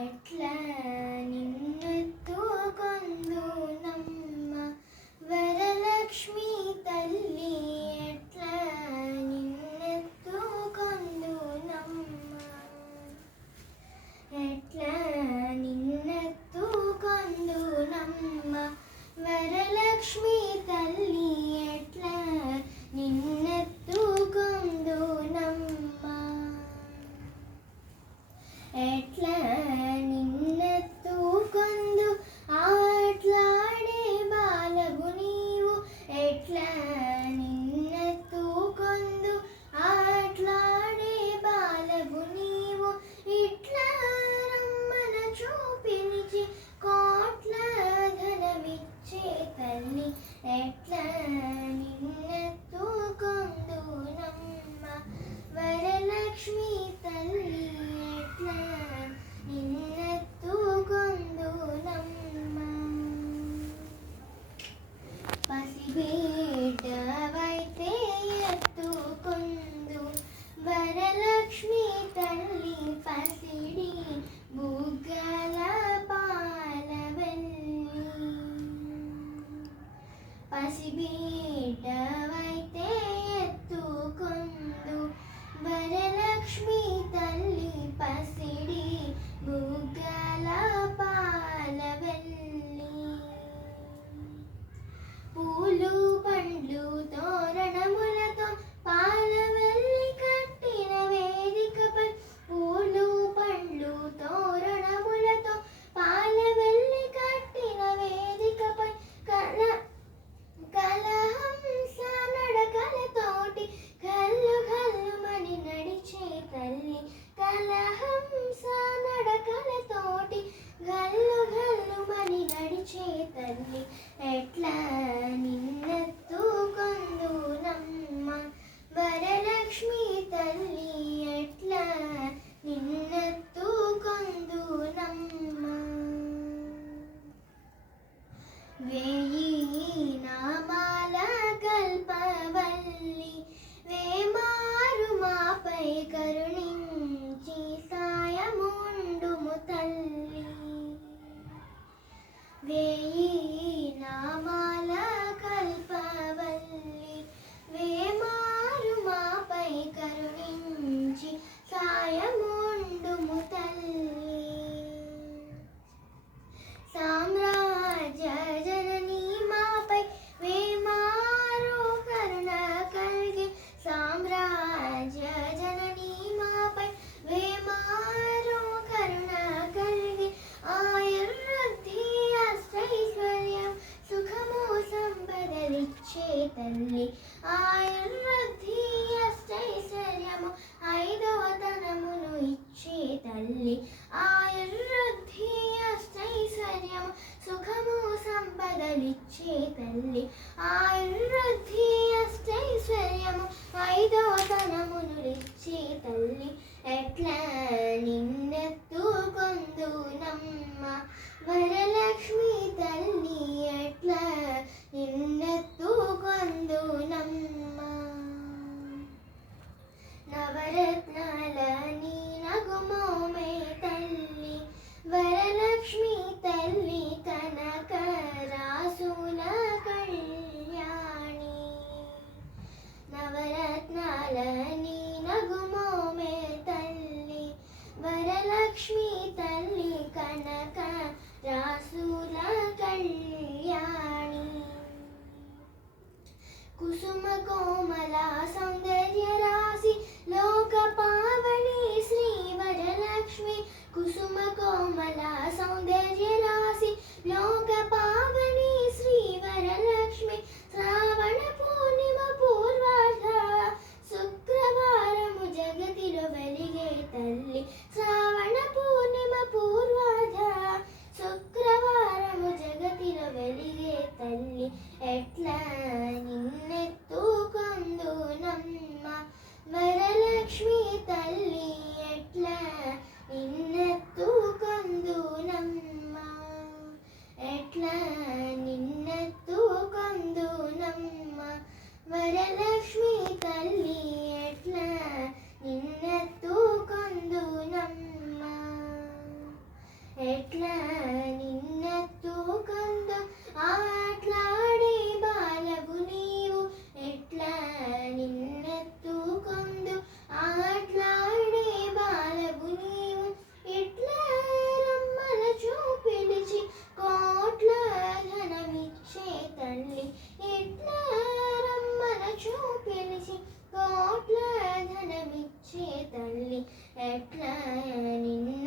ఎట్లా నిన్నెత్తుకొందునమ్మ వరలక్ష్మి తల్లి, ఎట్లా నిన్నెత్తుకొందునమ్మ, ఎట్లా నిన్నెత్తుకొందునమ్మ వరలక్ష్మి తల్లి, ఎట్లా నిన్నెత్తుకొందునమ్మ, ఎట్లా నిన్నెత్తుకొందు ఆట్లాడే బాలవు నీవు, ఎట్లా నిన్నెత్తుకొందు ఆట్లాడే బాలవు నీవు, ఇట్లా రమ్మన చూపినిచి కోట్ల ధనమిచ్చే తల్లి, ఎట్లా నిన్నెత్తుకొందునమ్మ వరలక్ష్మి తల్లి, ఎట్లా నిన్నెత్తుకొందునమ్మ. పసిబిడ్డవైతే ఎత్తుకొందు వరలక్ష్మి తల్లి, పసిడి బుగ్గల పాలవెల్లి, పసిబిడ్డవైతే ఎత్తుకొందు వరలక్ష్మి తల్లి, పసిడి బుగ్గల పాలవెల్లి, పూలు పండ్లు తోరణములతో పాలవెల్లి కట్టిన వేదికపై, పూలు పండ్లు తోరణములతో పాలవెల్లి కట్టిన వేదికపై, కలహంస నడకలతోటి గల్లు గల్లుమని నడిచే తల్లి, కలహంస నడకలతోటి గల్లు గల్లుమని నడిచే తల్లి, ఎట్లా నిన్నెత్తుకొందునమ్మ వరలక్ష్మి తల్లి, ఎట్లా నిన్నెత్తుకొందునమ్మ. వేయి నామాల కల్పవల్లి, వేమారు మాపై కరుణించి సాయముండుము తల్లి, వేయి నామాల కల్పవల్లి, వేమారు మాపై కరుణించి సాయముండుము తల్లి, సామ్రాజ్య జననీ మాపై వేమారు కరుణ కలిగి, సామ్రాజ్య జననీ మాపై వేమారు కరుణ కలిగి, ఆయుర్వృద్ధి అష్టైశ్వర్యం సుఖము సంపదలిచ్చే తల్లి, ఆయుర్వృద్ధి అష్టైశ్వర్యము ఐదవతనమును ఇచ్చే తల్లి, ఆయుర్వృద్ధి అష్టైశ్వర్యము సుఖము సంపదలిచ్చే తల్లి, ఆయుర్వృద్ధి అష్టైశ్వర్యము ఐదవతనమునులిచ్చే తల్లి, ఎట్లా నిన్నెత్తుకొందునమ్మ వరలక్ష్మి తల్లి, ఎట్లా నిన్నెత్తుకొందునమ్మ. నవరత్నాల నీ నగుమోమే తల్లి, వరలక్ష్మి తల్లి, కనక రాసుల కళ్యాణి, నవరత్నాల నీ నగుమోమే తల్లి, వరలక్ష్మి తల్లి, కనక రాసుల కళ్యాణి, కుసుమ కోమల సౌందర్య రాశి లోక పావని శ్రీ వరలక్ష్మి, కుసుమ కోమల సౌందర్య రాశి లోక పావని శ్రీ వరలక్ష్మి, శ్రావణ పూర్ణిమ పూర్వార్ధ శుక్రవారము జగతిలో వెలిగే తల్లి, శ్రావణ పూర్ణిమ పూర్వార్ధ శుక్రవారము జగతిలో వెలిగే తల్లి, ఎట్లా నిన్నెత్తుకొందునమ్మ ఎట్లా రమ్మనచో పిలిచి కోట్ల ధనమిచ్చే తల్లి ఎట్లా నిన్ను